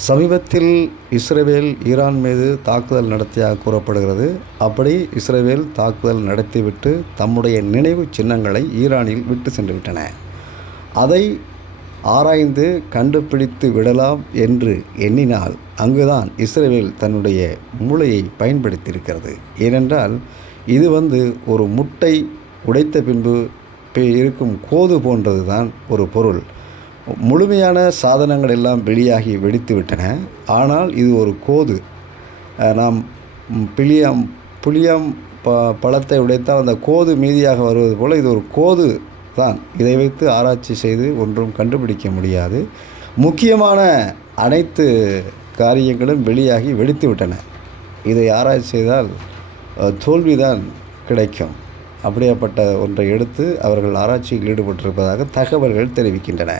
சமீபத்தில் Israel Iran மீது தாக்குதல் நடத்தியாக கூறப்படுகிறது. அப்படி இஸ்ரேல் தாக்குதல் நடத்திவிட்டு தம்முடைய நினைவு சின்னங்களை ஈரானில் விட்டு சென்று விட்டன. அதை ஆராய்ந்து கண்டுபிடித்து விடலாம் என்று எண்ணினால் அங்குதான் இஸ்ரேல் தன்னுடைய மூளையை பயன்படுத்தியிருக்கிறது. ஏனென்றால் இது ஒரு முட்டை உடைத்த பின்பு இருக்கும் கோது போன்றது தான் ஒரு பொருள். முழுமையான சாதனங்கள் எல்லாம் வெளியாகி வெடித்து விட்டன. ஆனால் இது ஒரு கோது. நாம் புளியம் பழத்தை உடைத்தால் அந்த கோது மீதியாக வருவது போல் இது ஒரு கோது தான். இதை வைத்து ஆராய்ச்சி செய்து ஒன்றும் கண்டுபிடிக்க முடியாது. முக்கியமான அனைத்து காரியங்களும் வெளியாகி வெடித்து விட்டன. இதை ஆராய்ச்சி செய்தால் தோல்விதான் கிடைக்கும். அப்படியாப்பட்ட ஒன்றை எடுத்து அவர்கள் ஆராய்ச்சியில் ஈடுபட்டிருப்பதாக தகவல்கள் தெரிவிக்கின்றன.